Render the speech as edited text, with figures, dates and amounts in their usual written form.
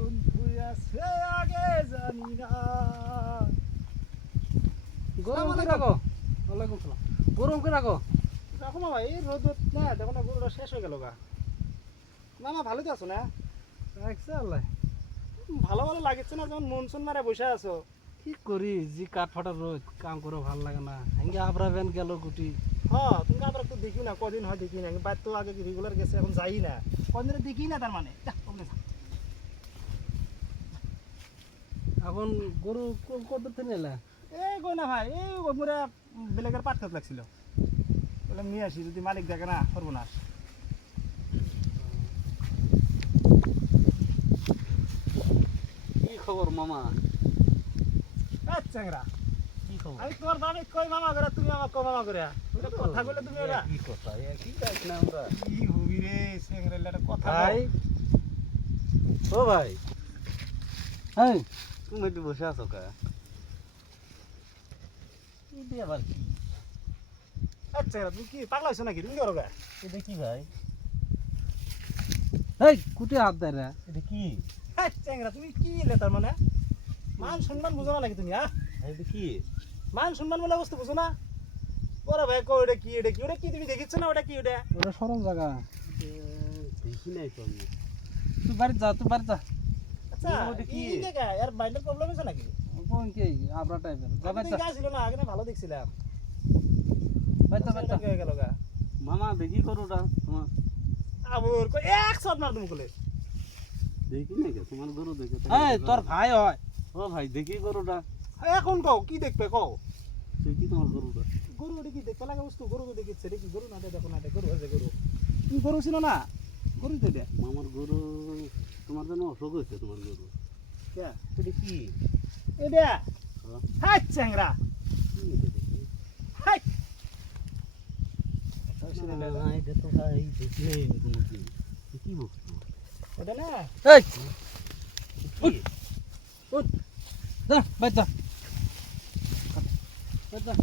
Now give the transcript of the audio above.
বন্ধু আছে আগে জানি না। গরম করে রাখো। ওয়ালাইকুম সালাম। গরম করে রাখো। রাখো মামা, এই রোদ না, দেখো না গরুটা শেষ হয়ে গেল গা। মামা ভালো তো আছো না? রাখছে আল্লাহ। ভালো ভালো লাগছে না, যখন মন চুন মারে বসে আছো। কি করি, জি কাঠ ফাটার রোদ, কাম করে ভাল লাগে না। হাঙ্গে আবরা ভ্যান গেল গুটি। হ্যাঁ, তুমি আবার একটু দেখি না, কদিন হয় দেখি না। বাইর তো আগে রেগুলার গেছে, এখন যাই না। কদিন দেখি না, তার মানে যা, ওখানে যা। এখন গরু কত থেকে এলা? এই কই না ভাই, এই মোরা বেলেগের পাট খেত লাগছিল, বলে নিয়ে আসি, যদি মালিক দেখে না সর্বনাশ। কি খবর মামা? চ্যাংরা, কি খবর? আমি তোমার বাড়ি কই মামা করে, তুমি আমার কো মামা করে। কথা বলে তুমি ওরা কি কথা? কি কাজ না আমরা? কি হবি রে চ্যাংরা, একটা কথা ভাই, বল। ও ভাই, এই তুমি একটু বসে আছো কা? কি দিয়ে আবার কি? চ্যাংরা, তুমি কি পাগলা হইছো নাকি? তুমি কি করো গা? এটা কি ভাই? এই কুটি হাত দেয় রে। এটা কি? চ্যাংরা, তুমি কি এলে তার মানে? মান সম্মান বুঝো না নাকি তুমি? এটা কি? মান সম্মান বলে বস্তু বুঝো না? ওরা ভাই কো, এটা কি, এটা কি, ওটা কি তুমি দেখিচ্ছ না? ওটা কি? ওটা ওটা সরম জায়গা। দেখি নাই তো আমি। তুই বাড়ি যা, তুই বাড়ি যা। আচ্ছা, ওটা কি? কি দেখা এর বাইন্ডার প্রবলেম আছে নাকি? কোন কি আবরা টাইপের? যা বাড়ি যা। ছিল না আগে, না ভালো দেখছিলাম। বাড়ি যা, বাড়ি যা। হয়ে গেল গা। মামা দেখি করোটা তোমার। আবুর কই এক শট মার তুমি কোলে। দেখি নাই কে তোমার গরু দেখে। এই তোর ভাই হয়। ও ভাই দেখি গরুটা। এখন কও কি দেখবে কও? দেখি তোমার গরুটা। গরু ওটা কি দেখতে লাগে বস্তু? গরু তো দেখিচ্ছে, দেখি গরু না দেখো না, গরু আছে গরু। তুমি গরু ছিল না? গরু তো এটা। মামার গরু তোমার জন্য অসুখ হয়েছে তোমার গরু। কে? এটা কি? এটা হ্যাঁ, হাই চ্যাংরা, কি এটা দেখি? হাই। না, এটা তো ভাই দেখি নাই আমি কোনোদিন। এ কি বস্তু? ওটা না এই উঠ, উঠ, যা বাড়ি যা, বাড়ি যা।